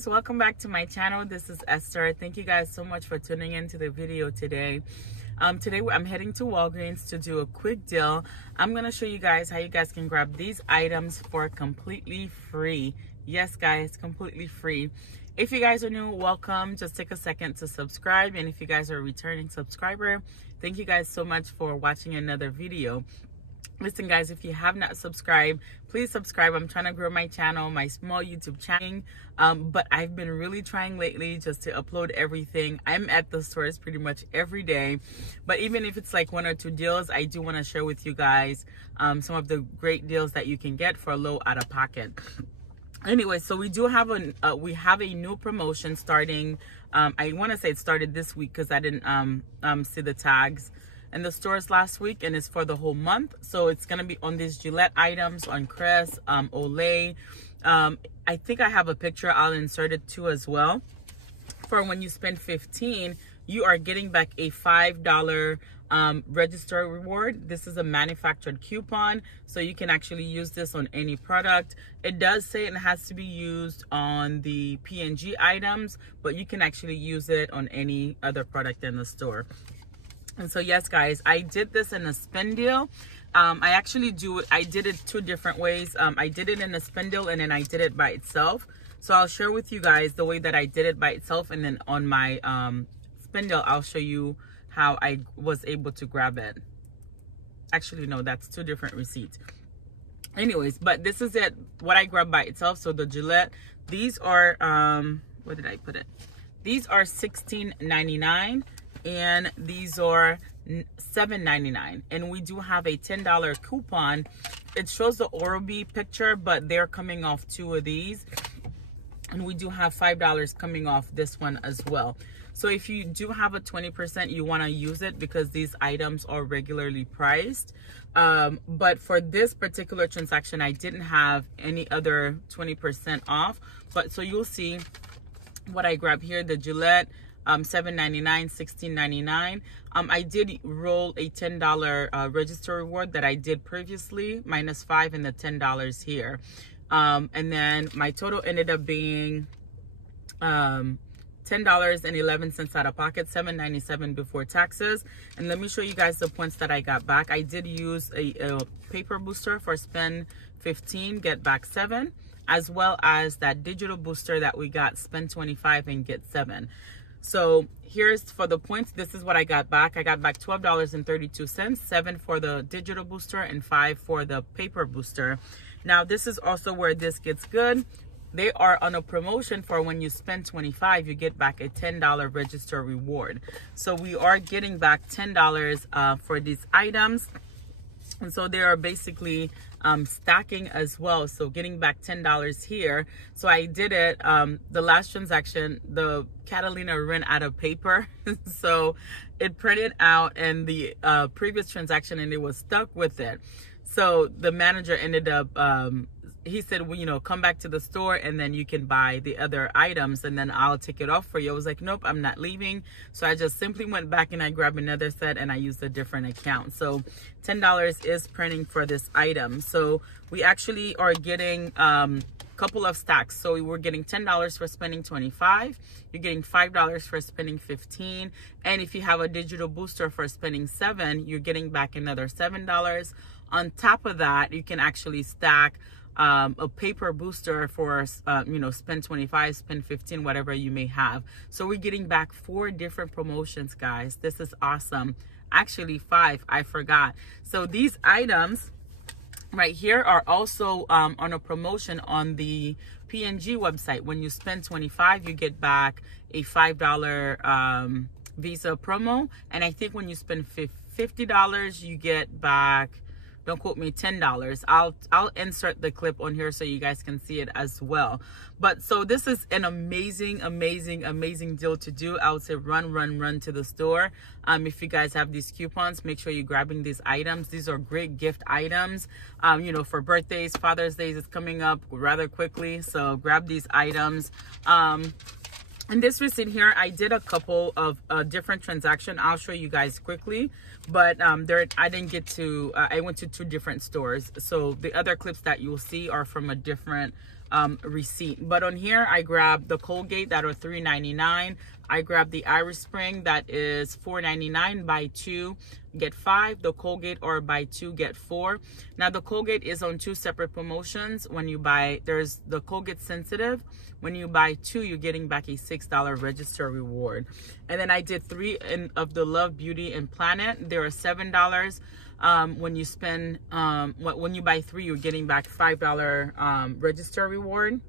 guys, welcome back to my channel. This is Esther. Thank you guys so much for tuning into the video today. Today I'm heading to Walgreens to do a quick deal. I'm gonna show you guys how you guys can grab these items for completely free. Yes guys, completely free. If you guys are new, welcome. Just take a second to subscribe, and if you guys are a returning subscriber, thank you guys so much for watching another video. Listen guys, if you have not subscribed, please subscribe. I'm trying to grow my channel, my small YouTube channel, but I've been really trying lately just to upload everything. I'm at the stores pretty much every day, but even if it's like 1 or 2 deals, I do want to share with you guys some of the great deals that you can get for a low out of pocket. Anyway, so we do have a new promotion starting. I want to say it started this week because I didn't see the tags in the stores last week, and it's for the whole month. So it's gonna be on these Gillette items, on Crest, Olay. I think I have a picture. I'll insert it too as well. For when you spend $15, you are getting back a $5 register reward. This is a manufactured coupon, so you can actually use this on any product. It does say it has to be used on the P&G items, but you can actually use it on any other product in the store. And so yes guys, I did this in a spin deal. I did it 2 different ways. I did it in a spin deal, and then I did it by itself. So I'll share with you guys the way that I did it by itself, and then on my spin deal I'll show you how I was able to grab it. Actually no, that's 2 different receipts. Anyways, but this is it, what I grabbed by itself. So the Gillette, these are where did I put it? These are $16.99. and these are $7.99, and we do have a $10 coupon. It shows the Oral-B picture, but they're coming off 2 of these, and we do have $5 coming off this one as well. So if you do have a 20%, you want to use it because these items are regularly priced. But for this particular transaction, I didn't have any other 20% off. But so you'll see what I grabbed here, the Gillette, $7.99, $16.99. I did roll a $10 register reward that I did previously, -5 and the $10 here. And then my total ended up being $10.11 out of pocket, $7.97 before taxes. And let me show you guys the points that I got back. I did use a paper booster for spend 15, get back 7, as well as that digital booster that we got, spend 25 and get 7. So here's for the points. This is what I got back. I got back $12.32, 7 for the digital booster and 5 for the paper booster. Now this is also where this gets good. They are on a promotion for when you spend 25, you get back a $10 register reward. So we are getting back $10 for these items. And so they are basically stacking as well, so getting back $10 here. So I did it, the last transaction, the Catalina ran out of paper, so it printed out in the previous transaction, and it was stuck with it. So the manager ended up, he said, well, you know, come back to the store and then you can buy the other items and then I'll take it off for you. I was like, nope, I'm not leaving. So I just simply went back and I grabbed another set and I used a different account. So $10 is printing for this item. So we actually are getting couple of stacks. So we're getting $10 for spending 25. You're getting $5 for spending 15. And if you have a digital booster for spending 7, you're getting back another $7. On top of that, you can actually stack a paper booster for you know, spend 25, spend 15, whatever you may have. So we're getting back 4 different promotions, guys. This is awesome. Actually 5, I forgot. So these items right here are also on a promotion on the P&G website. When you spend 25, you get back a $5 Visa promo, and I think when you spend $50, you get back, don't quote me, $10. I'll insert the clip on here so you guys can see it as well. But so this is an amazing deal to do. I would say run to the store. If you guys have these coupons, make sure you're grabbing these items. These are great gift items, you know, for birthdays, Father's Day is coming up rather quickly, so grab these items. In this receipt here, I did a couple of different transactions. I'll show you guys quickly, but I didn't get to, I went to 2 different stores. So the other clips that you'll see are from a different receipt. But on here, I grabbed the Colgate that are $3.99. I grabbed the Irish Spring that is $4.99. Buy 2 get 5. The Colgate or buy 2 get 4. Now the Colgate is on 2 separate promotions. When you buy, there's the Colgate Sensitive. When you buy 2, you're getting back a $6 register reward. And then I did 3 of the Love Beauty and Planet. There are $7. When you spend when you buy 3, you're getting back $5 register reward.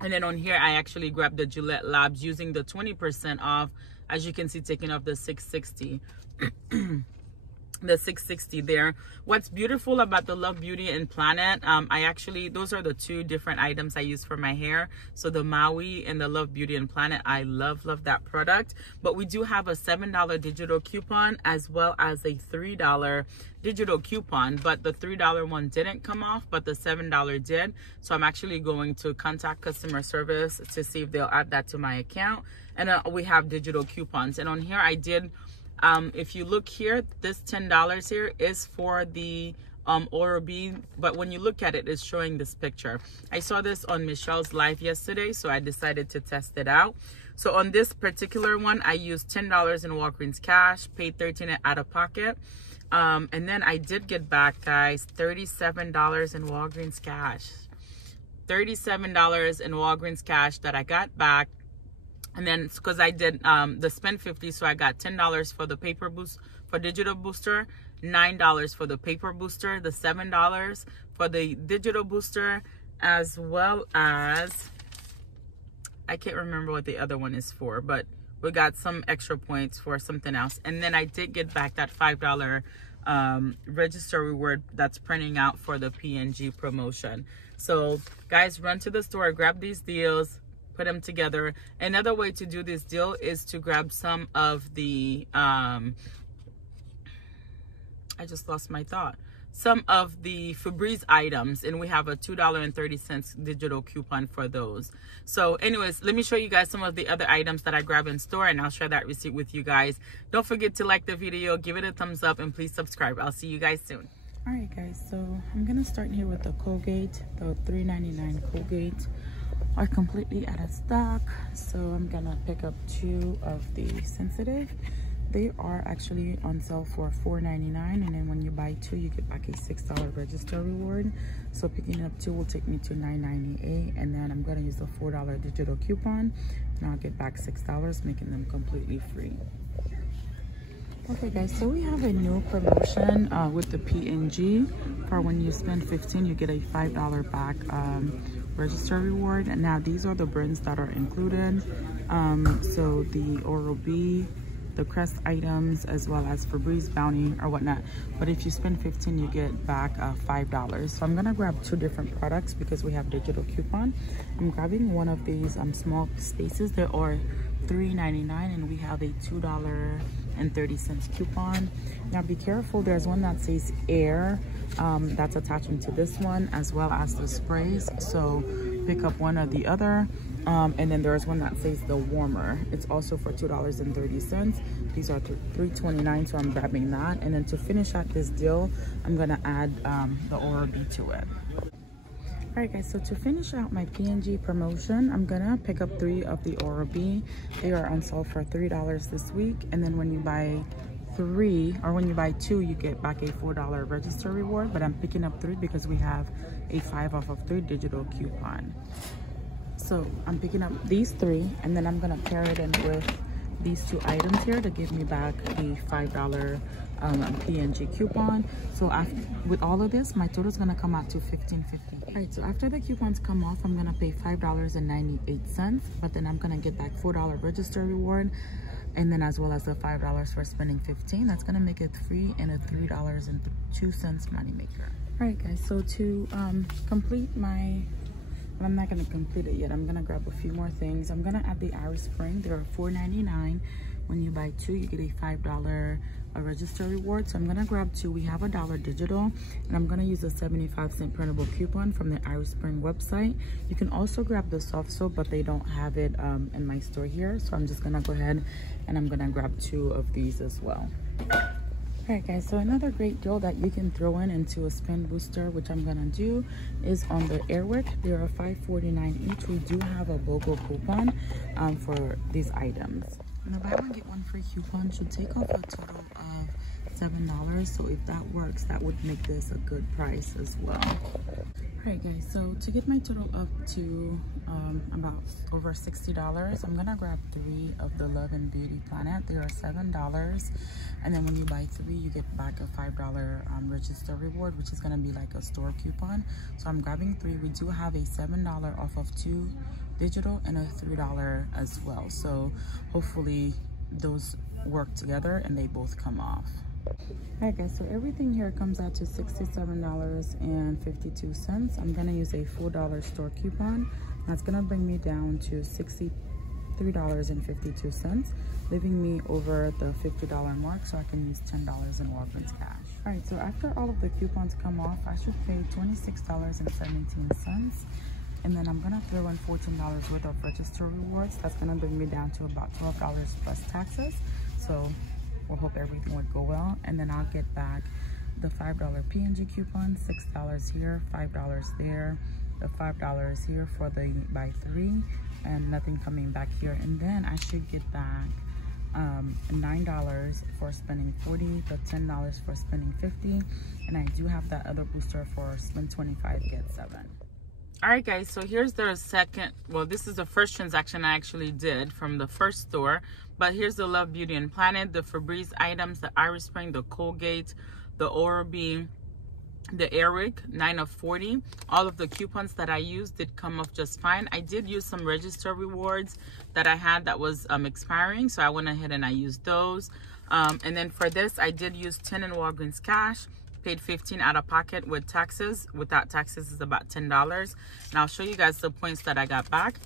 And then on here, I actually grabbed the Gillette Labs using the 20% off. As you can see, taking off the $6.60. The $6.60 there. What's beautiful about the Love Beauty and Planet, those are the 2 different items I use for my hair. So the Maui and the Love Beauty and Planet, I love that product. But we do have a $7 digital coupon as well as a $3 digital coupon, but the $3 one didn't come off, but the $7 did. So I'm actually going to contact customer service to see if they'll add that to my account. And we have digital coupons. And on here, I did, if you look here, this $10 here is for the Oral-B, but when you look at it, it's showing this picture. I saw this on Michelle's live yesterday, so I decided to test it out. So on this particular one, I used $10 in Walgreens cash, paid $13 out of pocket. And then I did get back, guys, $37 in Walgreens cash. $37 in Walgreens cash that I got back. And then it's because I did the spend 50, so I got $10 for the paper boost for digital booster, $9 for the paper booster, the $7 for the digital booster, as well as I can't remember what the other one is for, but we got some extra points for something else. And then I did get back that $5 register reward that's printing out for the P&G promotion. So guys, run to the store, grab these deals, put them together. Another way to do this deal is to grab some of the I just lost my thought. Some of the Febreze items, and we have a $2.30 digital coupon for those. So anyways, let me show you guys some of the other items that I grabbed in store, and I'll share that receipt with you guys. Don't forget to like the video, give it a thumbs up, and please subscribe. I'll see you guys soon. All right guys, so I'm gonna start here with the Colgate. The $3.99 Colgate are completely out of stock, so I'm gonna pick up 2 of the Sensitive. They are actually on sale for $4.99, and then when you buy 2, you get back a $6 register reward. So picking up 2 will take me to $9.98, and then I'm gonna use the $4 digital coupon, and I'll get back $6, making them completely free. Okay guys, so we have a new promotion with the P&G. For when you spend 15, you get a $5 back register reward. And now these are the brands that are included. So the Oral-B, the Crest items, as well as Febreze, Bounty, or whatnot. But if you spend 15, you get back $5. So I'm gonna grab 2 different products because we have digital coupon. I'm grabbing one of these small spaces. There are $3.99, and we have a $2.30 coupon. Now be careful, there's one that says air that's attaching to this one, as well as the sprays. So pick up one or the other. And then there's one that says the warmer. It's also for $2.30. These are $3.29, so I'm grabbing that. And then to finish out this deal, I'm gonna add the Oral-B to it. All right guys, so to finish out my P&G promotion, I'm gonna pick up 3 of the Oral-B. They are on sale for $3 this week. And then when you buy 3, or when you buy 2, you get back a $4 register reward. But I'm picking up 3 because we have a 5 off of 3 digital coupon. So I'm picking up these 3, and then I'm gonna pair it in with these 2 items here to give me back the $5 P&G coupon. So after, with all of this, my total is gonna come out to $15.50. All right, so after the coupons come off, I'm gonna pay $5.98, but then I'm gonna get back $4 register reward, and then as well as the $5 for spending 15. That's gonna make it free and a $3.02 money maker. All right guys, so to complete my, I'm not gonna complete it yet. I'm gonna grab a few more things. I'm gonna add the Irish Spring. They are $4.99. When you buy 2, you get a $5 register reward. So I'm gonna grab 2. We have a $1 digital, and I'm gonna use a 75-cent printable coupon from the Irish Spring website. You can also grab the soft soap, but they don't have it in my store here. So I'm just gonna go ahead and I'm gonna grab 2 of these as well. Alright guys, so another great deal that you can throw into a spin booster, which I'm gonna do, is on the Airwick. They are $5.49 each. We do have a BOGO coupon for these items. And the buy one get one free coupon should take off a total of $7. So if that works, that would make this a good price as well. Alright guys, so to get my total up to about over $60, I'm gonna grab 3 of the Love and Beauty Planet. They are $7, and then when you buy 3, you get back a $5 register reward, which is gonna be like a store coupon. So I'm grabbing 3. We do have a $7 off of 2 digital and a $3 as well. So hopefully those work together and they both come off. Alright guys, so everything here comes out to $67.52. I'm gonna use a full dollar store coupon. That's gonna bring me down to $63.52, leaving me over the $50 mark, so I can use $10 in Walgreens cash. Alright, so after all of the coupons come off, I should pay $26.17. And then I'm gonna throw in $14 worth of register rewards. That's gonna bring me down to about $12 plus taxes. So we'll hope everything would go well. And then I'll get back the $5 P&G coupon, $6 here, $5 there, the $5 here for the buy 3, and nothing coming back here. And then I should get back $9 for spending 40, the $10 for spending 50, and I do have that other booster for spend 25, get 7. All right guys, so here's the second, well, this is the first transaction I actually did from the first store, but here's the Love Beauty and Planet, the Febreze items, the Irish Spring, the Colgate, the Oral-B, the Airwick, 9 of 40. All of the coupons that I used did come off just fine. I did use some register rewards that I had that was expiring, so I went ahead and I used those. And then for this, I did use 10 in Walgreens cash. Paid 15 out of pocket with taxes. Without taxes is about $10. And I'll show you guys the points that I got back.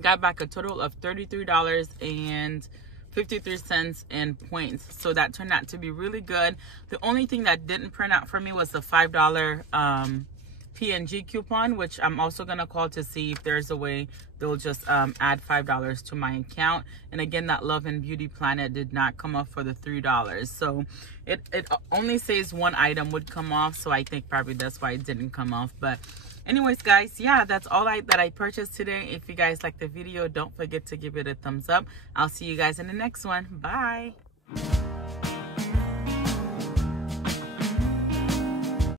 Got back a total of $33.53 in points. So that turned out to be really good. The only thing that didn't print out for me was the $5 P&G coupon, which I'm also gonna call to see if there's a way they'll just add $5 to my account. And again, that Love and Beauty Planet did not come off for the $3. So it only says one item would come off, so I think probably that's why it didn't come off. But anyways guys, yeah, that's all that I purchased today. If you guys like the video, don't forget to give it a thumbs up. I'll see you guys in the next one. Bye.